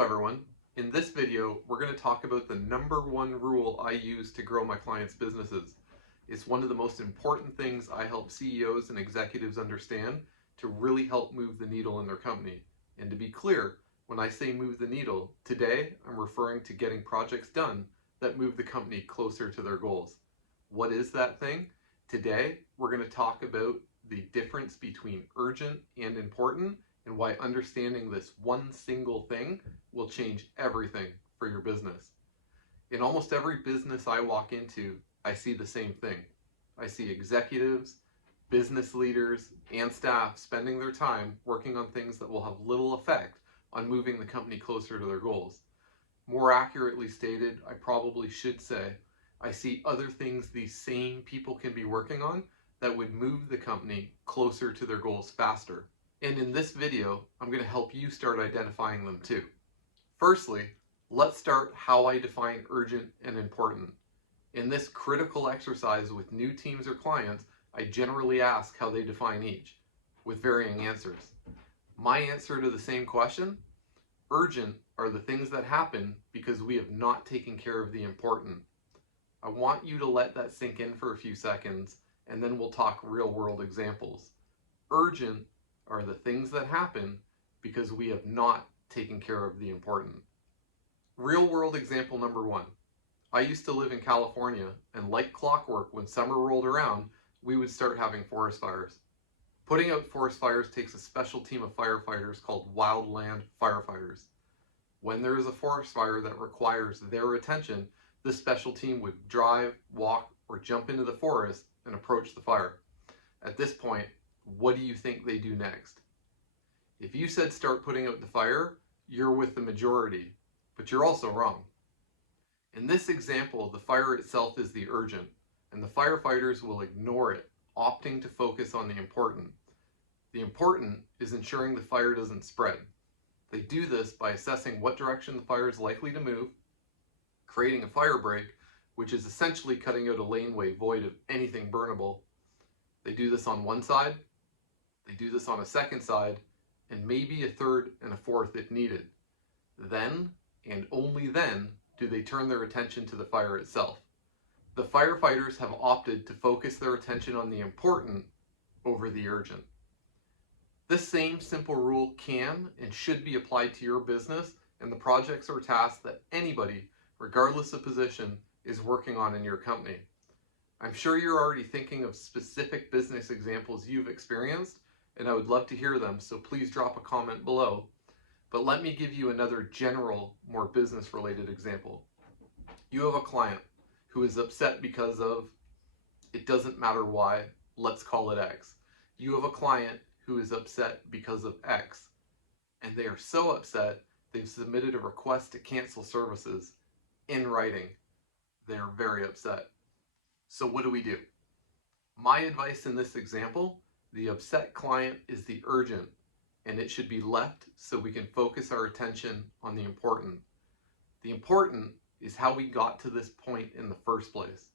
Hello everyone. In this video, we're going to talk about the number one rule I use to grow my clients' businesses. It's one of the most important things I help CEOs and executives understand to really help move the needle in their company. And to be clear, when I say move the needle, today I'm referring to getting projects done that move the company closer to their goals. What is that thing? Today, we're going to talk about the difference between urgent and important, and why understanding this one single thing will change everything for your business. In almost every business I walk into, I see the same thing. I see executives, business leaders, and staff spending their time working on things that will have little effect on moving the company closer to their goals. More accurately stated, I probably should say, I see other things these same people can be working on that would move the company closer to their goals faster. And in this video, I'm going to help you start identifying them too. Firstly, let's start how I define urgent and important. In this critical exercise with new teams or clients, I generally ask how they define each, with varying answers. My answer to the same question: urgent are the things that happen because we have not taken care of the important. I want you to let that sink in for a few seconds, and then we'll talk real-world examples. Urgent are the things that happen because we have not taken care of the important. Real-world example number one. I used to live in California, and like clockwork, when summer rolled around, we would start having forest fires. Putting out forest fires takes a special team of firefighters called wildland firefighters. When there is a forest fire that requires their attention, this special team would drive, walk, or jump into the forest and approach the fire. At this point, what do you think they do next? If you said start putting out the fire, you're with the majority, but you're also wrong. In this example, the fire itself is the urgent, and the firefighters will ignore it, opting to focus on the important. The important is ensuring the fire doesn't spread. They do this by assessing what direction the fire is likely to move, creating a fire break, which is essentially cutting out a laneway void of anything burnable. They do this on one side, they do this on a second side, and maybe a third and a fourth if needed. Then, and only then, do they turn their attention to the fire itself. The firefighters have opted to focus their attention on the important over the urgent. This same simple rule can and should be applied to your business and the projects or tasks that anybody, regardless of position, is working on in your company. I'm sure you're already thinking of specific business examples you've experienced, and I would love to hear them, so please drop a comment below. But let me give you another general, more business-related example. You have a client who is upset because of, it doesn't matter why, let's call it X. You have a client who is upset because of X, and they are so upset they've submitted a request to cancel services in writing. They are very upset. So what do? My advice in this example: the upset client is the urgent, and it should be left so we can focus our attention on the important. The important is how we got to this point in the first place.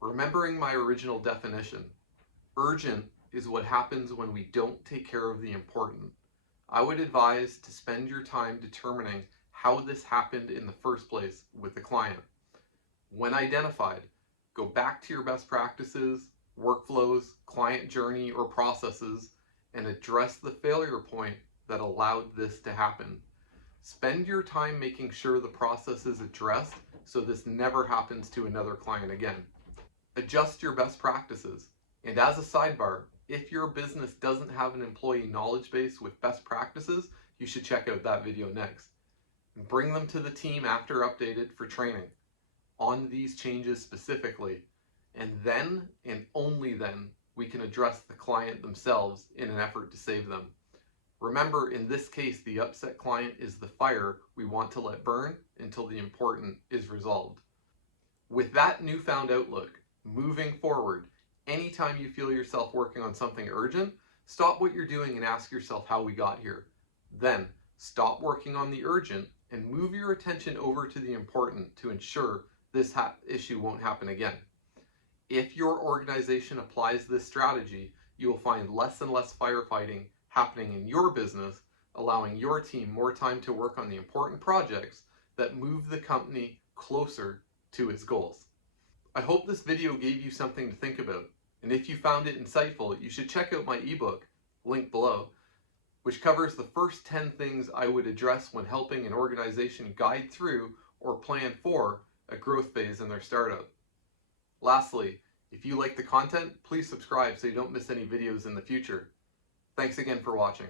Remembering my original definition, urgent is what happens when we don't take care of the important. I would advise to spend your time determining how this happened in the first place with the client. When identified, go back to your best practices, workflows, client journey, or processes, and address the failure point that allowed this to happen. Spend your time making sure the process is addressed so this never happens to another client again. Adjust your best practices. And as a sidebar, if your business doesn't have an employee knowledge base with best practices, you should check out that video next. And bring them to the team after updated for training on these changes specifically. And then, and only then, we can address the client themselves in an effort to save them. Remember, in this case, the upset client is the fire we want to let burn until the important is resolved. With that newfound outlook, moving forward, anytime you feel yourself working on something urgent, stop what you're doing and ask yourself how we got here. Then, stop working on the urgent and move your attention over to the important to ensure this issue won't happen again. If your organization applies this strategy, you will find less and less firefighting happening in your business, allowing your team more time to work on the important projects that move the company closer to its goals. I hope this video gave you something to think about, and if you found it insightful, you should check out my ebook, linked below, which covers the first 10 things I would address when helping an organization guide through or plan for a growth phase in their startup. Lastly, if you like the content, please subscribe so you don't miss any videos in the future. Thanks again for watching.